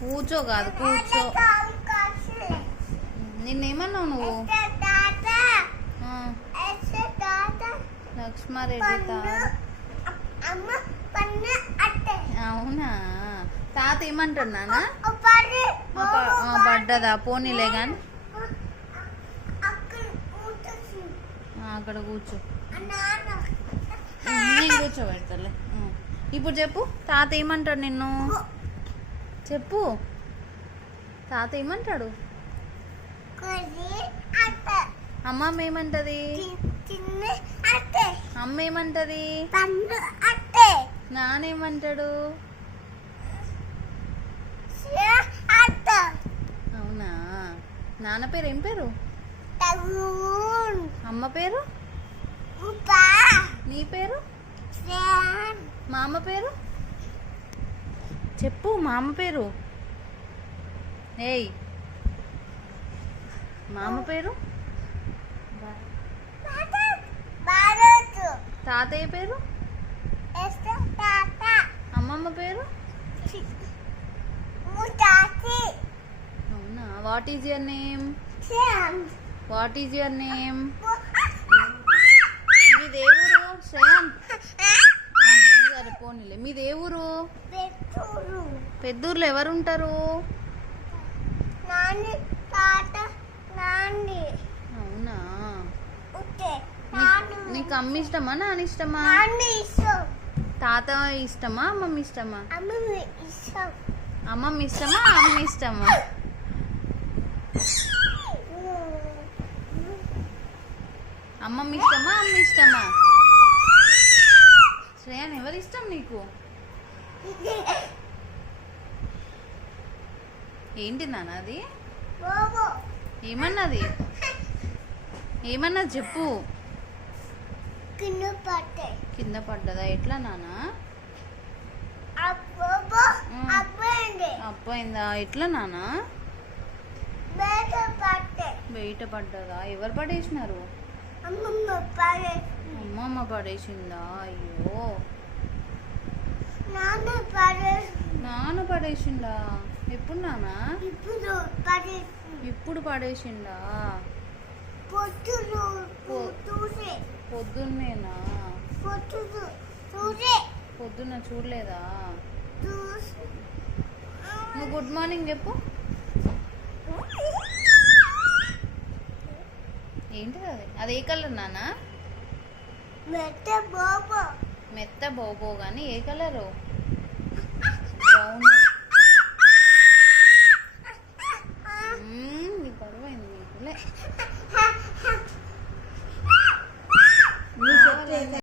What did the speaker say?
కూర్చో కాదు కూర్చో. నిన్నేమన్నావు నువ్వు? లక్ష్మారెడ్డి అవునా? తాత ఏమంటాడు నాన్న? పడ్డదా? పోనీలే కానీ అక్కడ కూర్చో, నేను కూర్చోబెడతాలే. ఇప్పుడు చెప్పు, తాత ఏమంటాడు నిన్ను? చెప్పు, తాత ఏమంటాడు? అమ్మమ్మ ఏమంటది? అమ్మ ఏమంటది? నానేమంటాడు? అవునా? నాన్న పేరు ఏం పేరు? అమ్మ పేరు? నీ పేరు? మామ పేరు చెప్పు, మామ పేరు. ఏయ్, మామ పేరు? తాతయ్య పేరు? అమ్మమ్మ పేరు? అవునా? What is your name? What is your name? మీదే ఊరు? శ్రేయాన్, సరే పోనీలే. మీదే ఊరు? పెద్దూరులో ఎవరుంటారు? అవునా? నీకు అమ్మ ఇష్టమా నాన్న ఇష్టమా? తాత ఇష్టమా అమ్మమ్మ ఇష్టమా? అమ్మమ్మ ఇష్టమా అమ్మ ఇష్టమా? అమ్మమ్మ ఇష్టమా అమ్మ ఇష్టమా? శ్రేయాన్, ఎవరు ఇష్టం నీకు? ఏంటి నాన్న అది? ఏమన్నది? ఏమన్నది చెప్పు. కింద పడ్డదా? ఎట్లా నాన్న? అబ్బాయిందా? ఎట్లా నాన్న? బయట పడ్డదా? ఎవరు పడేసినారు? అమ్మమ్మ పడేసిందా? అయ్యో, నాన్న పడేసిండా? ఎప్పుడు నాన్న? ఇప్పుడు పడేసిండా? పొద్దున్నేనా? పొద్దున్న చూడలేదా? నువ్వు గుడ్ మార్నింగ్ చెప్పు. ఏంటిది అది? అది ఏ కలర్ నాన్న? మెత్త బోబో కానీ ఏ కలరు?